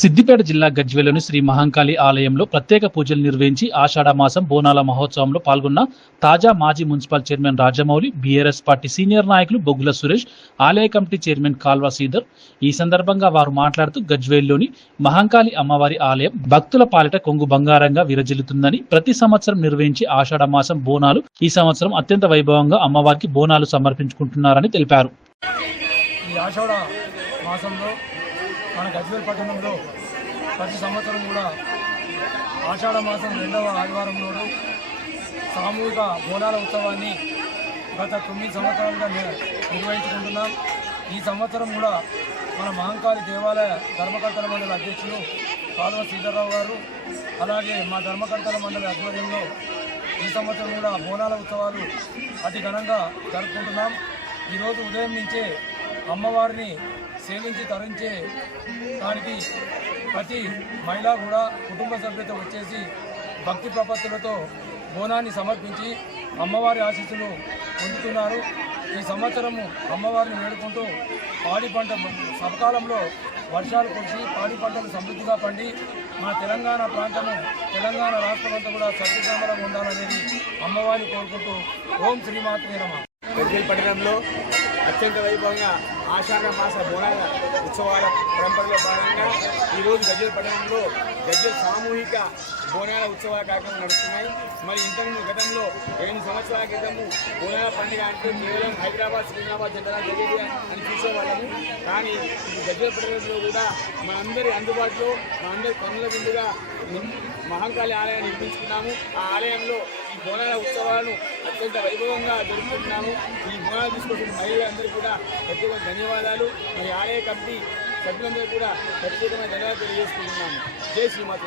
సిద్దిపేట జిల్లా గజ్వేలోని శ్రీ మహంకాళి ఆలయంలో ప్రత్యేక పూజలు నిర్వహించి ఆషాఢ మాసం బోనాల మహోత్సవంలో పాల్గొన్న తాజా మాజీ municipal chairman Rajamouli BRS party senior నాయకులు బొగ్గుల సురేష్ ఆలయ కమిటీ చైర్మన్ కాల్వ శ్రీధర్. ఈ సందర్భంగా వారు మాట్లాడుతూ గజ్వేల్లోని మహంకాళి అమ్మవారి ఆలయం భక్తుల పాలిట కొంగు బంగారంగా విరజిల్లుతుందని ప్రతి సంవత్సరం నిర్వహించి ఆషాఢ మాసం బోనాలు ఈ సంవత్సరం అత్యంత వైభవంగా అమ్మవారికి బోనాలు సమర్పించుకుంటున్నారని తెలిపారు. ఈ ఆషాఢ మాసంలో మన గజ్వేల్ పట్టణంలో ప్రతి సంవత్సరం కూడా ఆషాఢ మాసం రెండవ ఆదివారంలో సామూహిక బోనాల ఉత్సవాన్ని గత తొమ్మిది సంవత్సరాలుగా నిర్వహించుకుంటున్నాం. ఈ సంవత్సరం కూడా మన మహంకాళి దేవాలయ ధర్మకర్తల మండలి అధ్యక్షులు కాలువ సీతారావు గారు అలాగే మా ధర్మకర్తల మండలి ఆధ్వర్యంలో ఈ సంవత్సరం కూడా బోనాల ఉత్సవాలు అతి ఘనంగా జరుపుకుంటున్నాం. ఈరోజు ఉదయం నుంచే అమ్మవారిని సేవించి తరించే దానికి ప్రతి మహిళ కూడా కుటుంబ సభ్యులతో వచ్చేసి భక్తి ప్రపత్తులతో బోనాన్ని సమర్పించి అమ్మవారి ఆశీస్సులు పొందుతున్నారు. ఈ సంవత్సరము అమ్మవారిని వేడుకుంటూ పాడి పంట సకాలంలో వర్షాలు కురిసి పాడి పంటలు సమృద్ధిగా పండి మా తెలంగాణ ప్రాంతము తెలంగాణ రాష్ట్రం అంతా కూడా సత్యశామలంగా ఉండాలనేది అమ్మవారిని కోరుకుంటూ ఓం శ్రీమాత్రే నమ. పట్టణంలో అత్యంత వైభవంగా ఆషాఢ మాస బోనాల ఉత్సవాల పరంపరలో భాగంగా ఈరోజు గజ్జల పట్టణంలో గజ్వేల్ సామూహిక బోనాల ఉత్సవాల కార్యక్రమం నడుస్తున్నాయి. మరి ఇంతకు గతంలో ఎనిమిది సంవత్సరాల క్రితము బోనాల పండుగ అంటే కేవలం హైదరాబాద్ సికింద్రాబాద్ జనరల్ జరిగేది అని చూసేవాళ్ళము. కానీ గజ్జల పట్టణంలో కూడా మనందరి అందుబాటులో మనందరి పనుల ముందుగా మహంకాళి ఆలయాన్ని నిర్మించుకున్నాము. ఆ ఆలయంలో బోనాల ఉత్సవాలను అత్యంత వైభవంగా జరుపుకుంటున్నాము. ఈ బోనాలు తీసుకొచ్చిన మహిళలందరూ కూడా ప్రత్యేక ధన్యవాదాలు. మరి ఆలయ కమిటీ సభ్యులందరూ కూడా ప్రత్యేకమైన ధన్యవాదాలు తెలియజేసుకుంటున్నాము జై శ్రీమాత